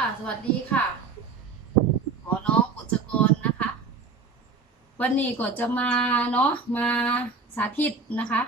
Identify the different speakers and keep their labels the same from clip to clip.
Speaker 1: สวัสดีค่ะหมอน้องกุจกรนะคะ วันนี้ก็จะมาเนาะมาสาธิตนะคะ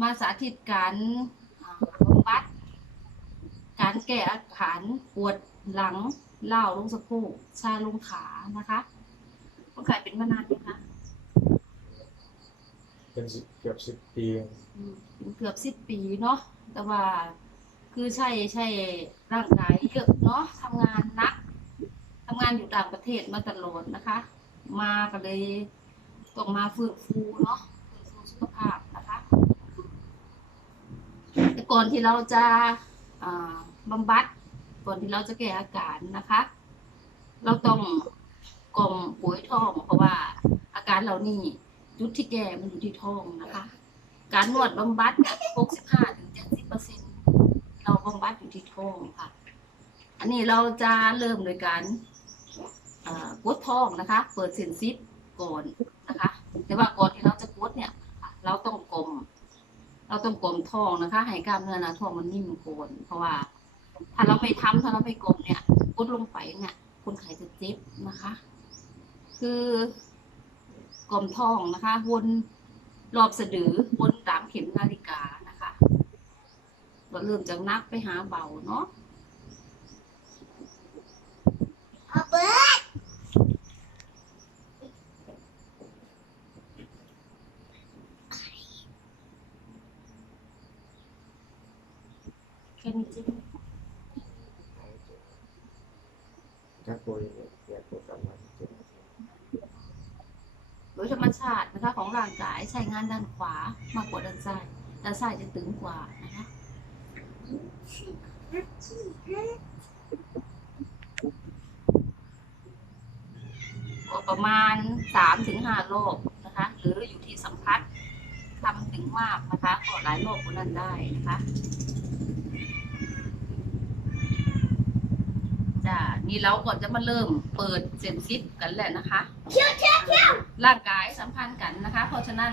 Speaker 1: มาสาธิตการอ่าบำบัดการแก้อาการปวดหลังเล่าวลงสะโพกชาลงขานะคะคนไข้เป็นมานานไหมคะ
Speaker 2: เป็นสิบเกือบสิบปี
Speaker 1: อืมเป็นเกือบสิบปีเนาะแต่ว่า คือใช่ใช่ร่างกายเยอะเนาะทำงานหนักทำงานอยู่ต่างประเทศมาตลอดนะคะ มาก็เลยต้องมาฟื้นฟูเนาะฟื้นฟูสุขภาพนะคะแต่ก่อนที่เราจะาบำบัดก่อนที่เราจะแก้อาการนะคะ เราต้องกลมป่วยท้อง เพราะว่าอาการเรานี่จุดที่แก้มันอยู่ที่ท้องนะคะ การนวดบำบัด65ถึง70เปอร์เซ็นเรา บำบัดอยู่ที่ท้องค่ะ อันนี้เราจะเริ่มโดยการกดท้องนะคะ เปิดเส้นซิปก่อนนะคะ แต่ว่าก่อนที่เราจะกดเนี่ย เราต้องกลม เราต้องกลมท้องนะคะ ให้กล้ามเนื้อนาท้องมันนิ่มก่อนเพราะว่า ถ้าเราไม่ทำถ้าเราไม่กลมเนี่ยกดลงไปเนี่ยคนไข้จะเจ็บนะคะ คือกลมท้องนะคะ วนรอบสะดือวนตามเข็มนาฬิกา นะคะก็เริ่มจากนักไปหาเบาเนาะแค่นี้จริง
Speaker 2: ถ้าป่วยเนี่ยอยากปวดกำลังเจ็บ
Speaker 1: โดยธรรมชาตินะคะของร่างกายใช้งานด้านขวามากกว่าด้านซ้ายด้านซ้ายจะตึงกว่านะคะก็ ประมาณสามถึงห้ารอบนะคะ หรืออยู่ที่สัมผัสทำถึงมากนะคะก็หลายรอบกนั้นได้นะคะจ้านี่เราก่อนจะมาเริ่มเปิดเซนซิปกันแหละนะคะ
Speaker 3: เชียวเชียวเชียว
Speaker 1: ร่างกายสัมพันธ์กันนะคะ เพราะฉะนั้น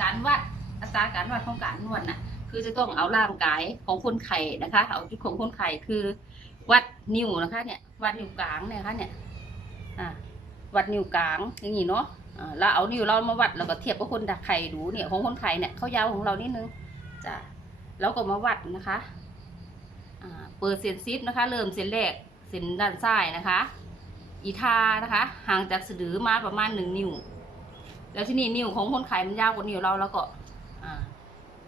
Speaker 1: การวัดอัตราการวัดของการนวดน่ะ คือจะต้องเอาร่างกายของคนไข้นะคะ เอาจุดของคนไข้คือวัดนิ้วนะคะ เนี่ย วัดนิ้วกลางเนี่ยค่ะเนี่ยอ่าวัดนิ้วกลางอย่างนี้เนาะอ่าแล้วเอานิ้วเรามาวัดแล้วก็เทียบกับคนดักไข่ดูเนี่ยของคนไข้เนี่ยเขายาวของเรานิดนึงจ้ะแล้วก็มาวัดนะคะอ่าเปิดเส้นซิปนะคะ เริ่มเส้นแรกเส้นด้านซ้ายนะคะ อีทานะคะ ห่างจากสะดือมาประมาณหนึ่งนิ้ว แล้วที่นี่นิ้วของคนไข้มันยาวกว่านิ้วเราแล้วก็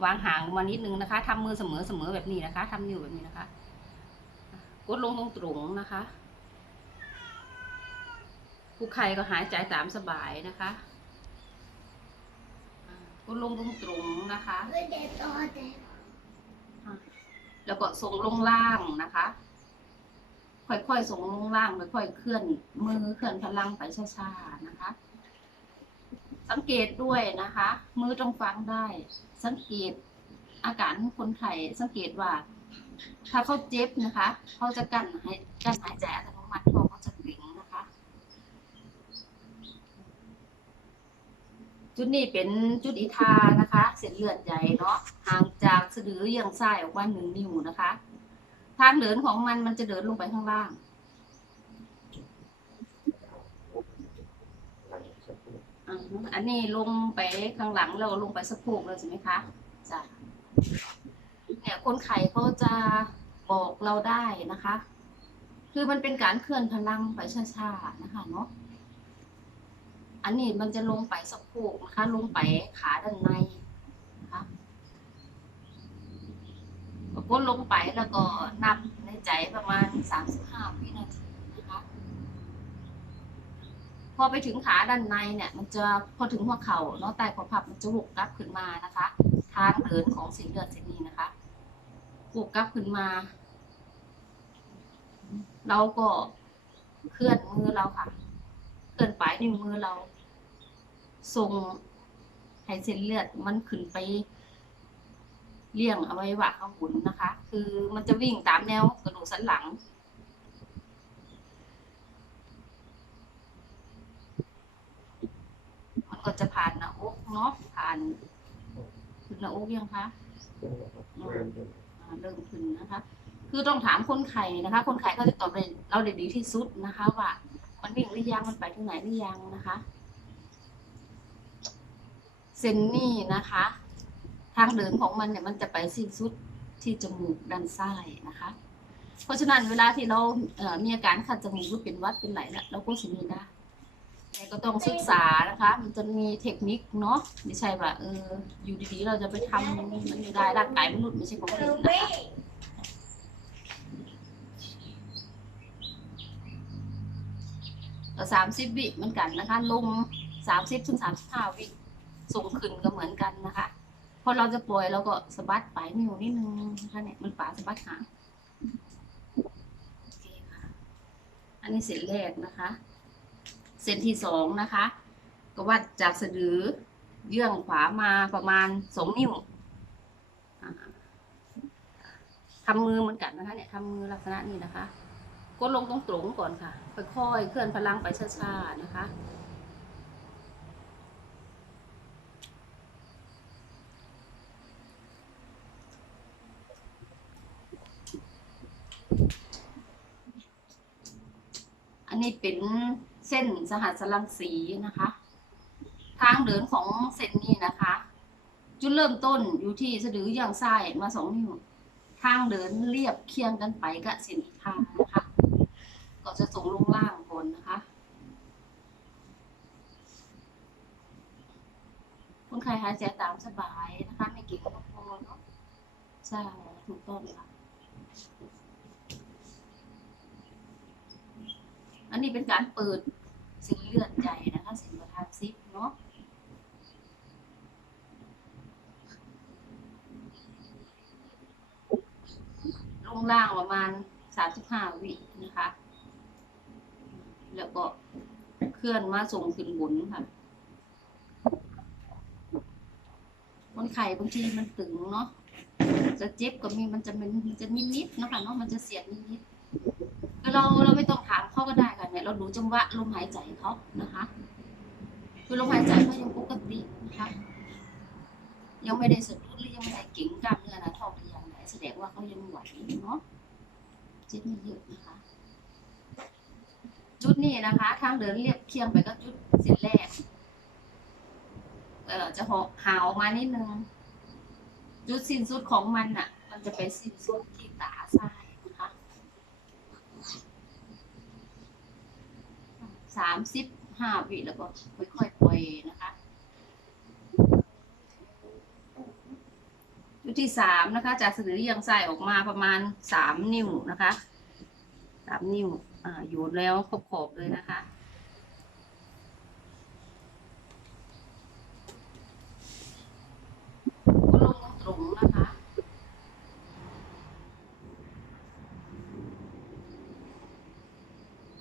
Speaker 1: วางห่างมานิดนึงนะคะทำมือเสมอเสมอแบบนี้นะคะทำนิ้วแบบนี้นะคะ กดลงตรงตรงนะคะผู้ไข้ก็หายใจตามสบายนะคะกดลงตรงตรงนะคะแล้วก็ส่งลงล่างนะคะ ค่อยๆส่งลงล่างค่อยๆเคลื่อนมือเคลื่อนพลังไปช้าๆนะคะ สังเกตด้วยนะคะ มือต้องฟังได้ สังเกตอาการคนไข้สังเกตว่า ถ้าเขาเจ็บนะคะ เขาจะกั้นหายกั้นหายใจอัตโนมัติเพราะเขาจะเกร็งนะคะ จุดนี้เป็นจุดอีทานะคะ เส้นเลือดใหญ่เนาะห่างจากสะดือเอียงซ้ายออกมาหนึ่งนิ้วนะคะ ทางเดินของมันมันจะเดินลงไปข้างล่าง
Speaker 2: สะโพก
Speaker 1: อันนี้ลงไปข้างหลังแล้วก็ลงไปสะโพกเลยใช่ไหมคะจ้ะเนี่ยคนไข้เขาจะบอกเราได้นะคะ คือมันเป็นการเคลื่อนพลังไปช้าๆนะคะเนาะอันนี้มันจะลงไปสะโพกนะคะ ลงไปขาด้านในนะคะก็กดลงไปแล้วก็นับในใจประมาณสามสิบห้าวินาที พอไปถึงขาด้านในเนี่ย มันจะพอถึงหัวเข่าเนาะใต้ขอพับมันจะวกกลับขึ้นมานะคะ ทางเดินของเส้นเลือดเส้นนี้นะคะวกกลับขึ้นมา เราก็เคลื่อนมือเราค่ะ เคลื่อนปลายนิ้วมือเราส่งให้เส้นเลือดมันขึ้นไปเลี่ยงอวัยวะข้างบนนะคะ คือมันจะวิ่งตามแนวกระดูกสันหลัง มัน ก็จะผ่านหน้าอกเนาะผ่านถึงหน้าอกยังคะ
Speaker 2: เริ่มเป็น
Speaker 1: อ่าเริ่มขึ้นนะคะ คือต้องถามคนไข้นะคะ คนไข้เขาจะตอบเราได้ดีที่สุดนะคะ ว่า มันวิ่งหรือยังมันไปถึงไหนหรือยังนะคะเซนนี่นะคะ ทางเดินของมันเนี่ยมันจะไปสิ้นสุดที่จมูกด้านซ้ายนะคะ เพราะฉะนั้นเวลาที่เราเมีอาการขัดจมูกหรือเป็นวัดเป็นไหลเนี่ยเราก็สิมีได้ แต่ก็ต้องศึกษานะคะ มันจะมีเทคนิคเนาะไม่ใช่ว่าเอออยู่ดีๆเราจะไปทำมันไม่ได้ร่างกายมนุษย์ไม่ใช่ของเล่นนะคะสามสิบวิเหมือนกันนะคะ ลงสามสิบถึงสามสิบห้าวิส่งขึ้นก็เหมือนกันนะคะพอเราจะปล่อยเราก็สะบัดปลายนิ้วนิดนึงนะคะเนี่ยมันป่าสะบัดหางโอเคค่ะ อันนี้เส้นแรกนะคะ เส้นที่สองนะคะ ก็วัดจากสะดือเยื่องขวามาประมาณสองนิ้วทำมือเหมือนกันนะคะเนี่ยทำมือลักษณะนี้นะคะกดลงตรงๆก่อนค่ะ ค่อยๆเคลื่อนพลังไปช้าๆนะคะ อันนี้เป็น เส้นสหัสลังสีนะคะ ทางเดินของเส้นนี้นะคะ จุดเริ่มต้นอยู่ที่สะดือย่างซ้ายมาสองนิ้วทางเดินเรียบเคียงกันไปกับเส้นอีกทางนะคะ ก็จะส่งลงล่างบนนะคะคนไข้หายใจตามสบายนะคะ ไม่เกี่ยวกับโคนเนาะใช่ถูกต้องค่ะอันนี้เป็นการเปิด ใหญ่นะคะเส้นประธานซิปเนาะลงล่างประมาณสามสิบห้าวินะคะ แล้วก็เคลื่อนมาส่งขึ้นบนค่ะคนไข้บางทีมันตึงเนาะจะเจ็บก็มีมันจะมันจะนิดๆนะคะเนาะมันจะเสียดนิดๆคือเราเราไม่ต้องถามเขาก็ได้ เนี่ยเราดูจังหวะลมหายใจเขานะคะ คือลมหายใจเขายังปกตินะคะยังไม่ได้สะดุดหรือยังไม่ได้เก่งกล้ามเนื้อนะท้องหรือยังไหนแสดงว่าเขายังไหวเนาะเจ็บไม่เยอะนะคะ จุดนี้นะคะ ทางเดินเรียบเคียงไปก็จุดเส้นแรกเอ่อจะหอหาออกมานิดนึงจุดสิ้นสุดของมันอะ มันจะไปสิ้นสุดที่ตาซ้ายนะคะ สามสิบห้าวิแล้วก็ค่อยๆปล่อยนะคะจุดที่สามนะคะ จากสะดือยังใส่ออกมาประมาณสามนิ้วนะคะสามนิ้วอ่าโยนแล้วขอบๆเลยนะคะก็ลงตรงๆนะคะ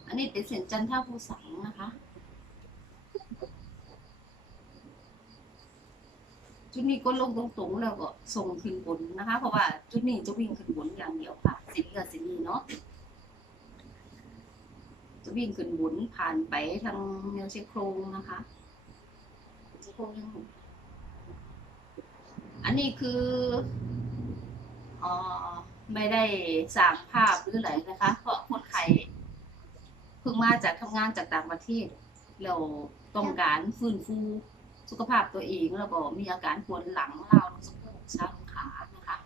Speaker 1: อันนี้เป็นเสียงจันท่าภูสังนะคะ จุดนี้ก็ลงตรงๆแล้วก็ส่งขึ้นบนนะคะ เพราะว่าจุดนี้จะวิ่งขึ้นบนอย่างเดียวค่ะสินกับสินนี้เนาะจะวิ่งขึ้นบนผ่านไปทางแนวเชโครงนะคะเชโครงยังอันนี้คืออ่อไม่ได้สร้างภาพหรืออะไรนะคะ เพราะคนไข้ เพิ่งมาจากทำงานจากต่างประเทศ เราต้องการฟื้นฟูสุขภาพตัวเองแล้วก็มีอาการปวดหลังเล้าสะโพกชาลงขานะคะ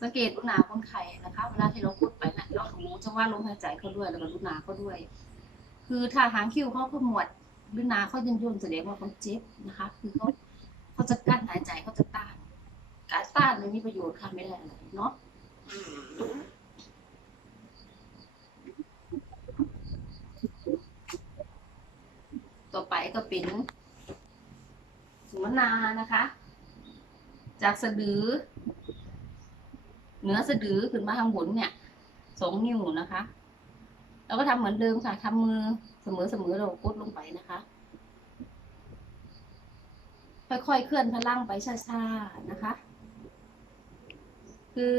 Speaker 1: สังเกตลูกนาคนไข้นะคะเวลาที่เราพูดไปนะเรารู้จังว่าลมหายใจเขาด้วยแล้วก็ลูกนาเขาด้วย คือถ้าหางคิ้วเขาขมวดหรือหนาเขายังย่นแสดงว่าเขาเจ็บนะคะ คือเขาเขาจะกั้นหายใจเขาจะต้าน การต้านไม่มีประโยชน์ค่ะไม่ได้อะไรเนาะต่อไปก็เป็นสุวรรณานะคะ จากสะดือเหนือสะดือขึ้นมาข้างบนเนี่ยสองนิ้วนะคะ เราก็ทำเหมือนเดิมค่ะทำมือเสมอเสมอเรากดลงไปนะคะ ค่อยๆเคลื่อนพลังไปช้าๆนะคะ คือ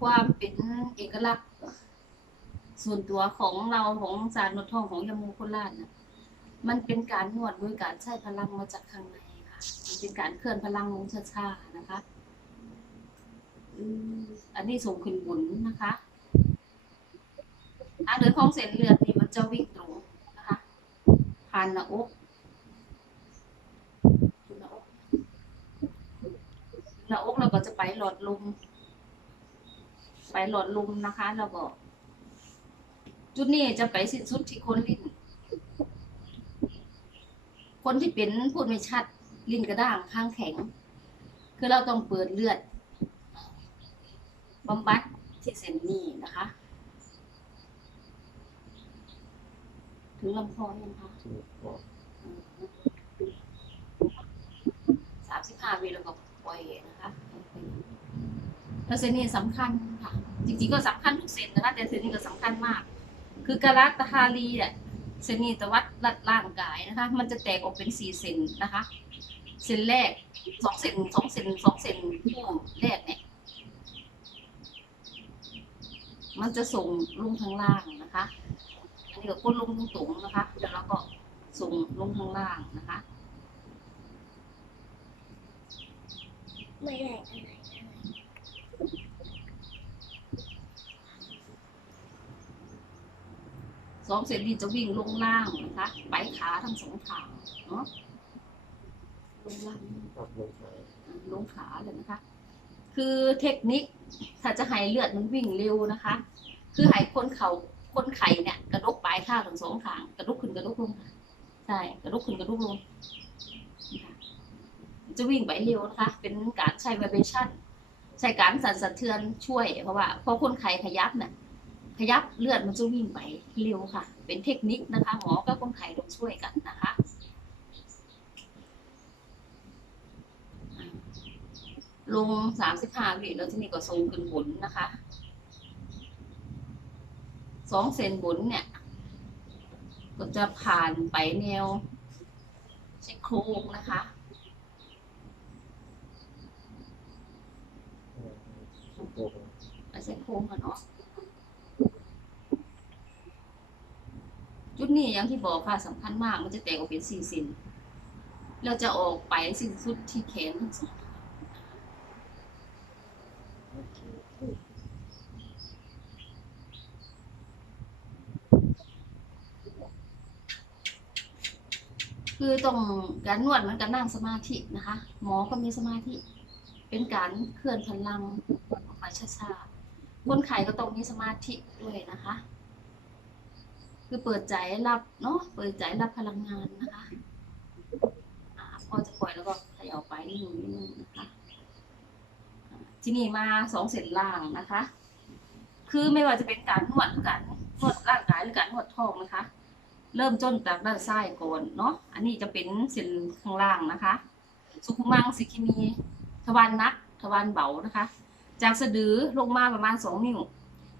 Speaker 1: ความเป็นเอกลักษณ์ ส่วนตัวของเราของสารนวดทองของยามูโคราชนะมันเป็นการนวดด้วยการใช้พลังมาจากข้างในค่ะมันเป็นการเคลื่อนพลังลงช้าๆนะคะอันนี้ส่งขึ้นบุญนะคะทาเดินของเส้นเลือดนี่มันจะวิ่งตรงนะคะผ่านหน้าอกขึ้นหน้าอกห น้าอกเราก็จะไปหลอดลมไปหลอดลมนะคะแล้วก็ จุดนี้จะไปสิ้นสุดที่โคนลิ้น คนที่เป็นพูดไม่ชัดลิ้นกระด้างข้างแข็ง คือเราต้องเปิดเลือดบำบัดที่เส้นนี้นะคะ ถึงลำคอยังคะ
Speaker 2: ที่บอก
Speaker 1: สามสิบห้าวิแล้วก็ ปล่อยนะคะแล้วเส้นนี้สำคัญค่ะ จริงๆก็สำคัญทุกเส้นนะคะ แต่เส้นนี้ก็สำคัญมาก คือกะลัตฮารีเนี่ยเส้นนี้ตวัดร่างกายนะคะ มันจะแตกออกเป็นสี่เส้นนะคะเส้นแรกสองเส้นสองเส้นสองเส้นคู่แรกเนี่ย มันจะส่งลงทางล่างนะคะ อันนี้ก็ก้นลงตรงๆนะคะ แล้วเราก็ส่งลงทางล่างนะคะ
Speaker 3: ไม่ได้อะไร
Speaker 1: สองเส้นนี้จะวิ่งลงล่างนะคะไปขาทั้งสองขาเนาะลงล่าง
Speaker 2: รับลงไป
Speaker 1: ลงขาเลยนะคะ คือเทคนิคถ้าจะให้เลือดมันวิ่งเร็วนะคะ คือให้คนเขาคนไข่เนี่ยกระดกปลายข้าทั้งสองขางกระดกขึ้นกระดกลงใช่กระดกขึ้นกระดกลง จะวิ่งไปเร็วนะคะ เป็นการใช้ vibration ใช้การสั่นสะเทือนช่วย เพราะว่าพอคนไข้ขยับเนี่ยขยับเลือดมันจะวิ่งไปเร็วค่ะ เป็นเทคนิคนะคะหมอกับคนไข้ต้องช่วยกันนะคะ ลงสามสิบห้าวิแล้วที่นี่ก็ทรงขึ้นบนนะคะสองเซนบนเนี่ยก็จะผ่านไปแนวเช็คโครงนะคะ
Speaker 2: สุดโต่ง
Speaker 1: ไปเช็คโครงกันเนาะจุดนี้อย่างที่บอกค่ะสำคัญมากมันจะแตกออกเป็นสี่เซนเราจะออกไปสิ้นสุดที่แขนทั้งสองคือต้องการนวดมันการนั่งสมาธินะคะ หมอก็มีสมาธิ เป็นการเคลื่อนพลังอ ช้าๆคนไข้ก็ต้องมีสมาธิด้วยนะคะ คือเปิดใจรับเนาะเปิดใจรับพลังงานนะคะอ่าพอจะปล่อยแล้วก็ขยับไปนิดนึงนิดนึงนะคะที่นี่มาสองเส้นล่างนะคะ คือไม่ว่าจะเป็นการนวดหรือการนวดร่างกายหรือการนวดท้องนะคะ เริ่มต้นจากด้านซ้ายก่อนเนาะ อันนี้จะเป็นเส้นข้างล่างนะคะ สุขุมังสิกินีทวารนัก ทวารเบานะคะ จากสะดือลงมาประมาณสองนิ้ว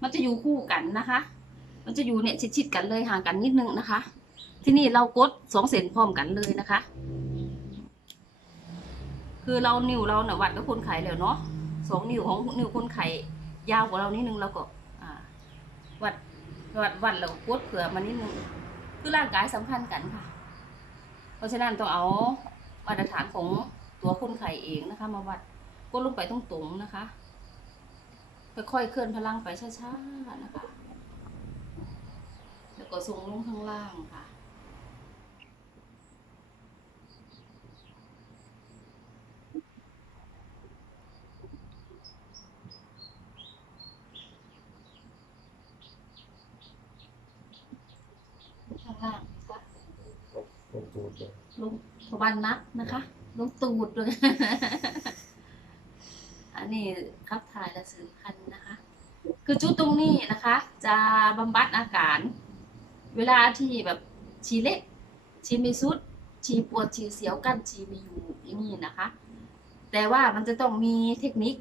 Speaker 1: มันจะอยู่คู่กันนะคะ มันจะอยู่เนี่ยชิดๆกันเลยห่างกันนิดนึงนะคะ ที่นี่เรากดสองเส้นพร้อมกันเลยนะคะ คือเรานิ้วเราเนี่ยวัดกับคนไข้แล้วเนาะสองนิ้วของนิ้วคนไข้ยาวกว่าเรานิดนึงเราก็อ่าวัดวัดวัดแล้วกดเผื่อมานิดนึงคือร่างกายสำคัญกันค่ะ เพราะฉะนั้นต้องเอามาตรฐานของตัวคนไข้เองนะคะ มาวัดก้นลงไปตรงๆนะคะ ค่อยๆเคลื่อนพลังไปช้าๆนะคะ แล้วก็ส่งลงข้างล่างค่ะ ข้างล่างค่ะ
Speaker 2: ลงตูดเลย
Speaker 1: ลงทวารนักนะคะ ลงตูดด้วยอั นนี้ขับถ่ายและสืบพันนะคะ คือจุดตรงนี้นะคะ จะบำบัดอาการเวลาที่แบบฉีเล็กฉีไม่สุดฉีปวดฉีเสียวกั้นฉีไม่อยู่อย่างนี้นะคะ แต่ว่ามันจะต้องมีเทคนิค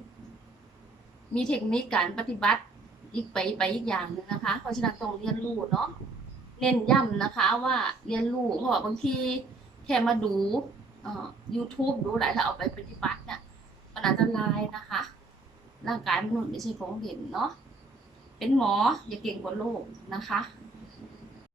Speaker 1: มีเทคนิคการปฏิบัติอีกไปไปอีกอย่างหนึงนะคะ เพราะฉะนั้นต้องเรียนรู้เนาะเน้นย้ำนะคะว่าเรียนรู้เพราะว่าบางทีแค่มาดูเอ่อ YouTube ดูอะไรแล้วเอาไปปฏิบัติเนี่ย มันอันตรายนะคะ ร่างกายมนุษย์ไม่ใช่ของเด่นเนาะเป็นหมออย่าเก่งกว่าโลกนะคะ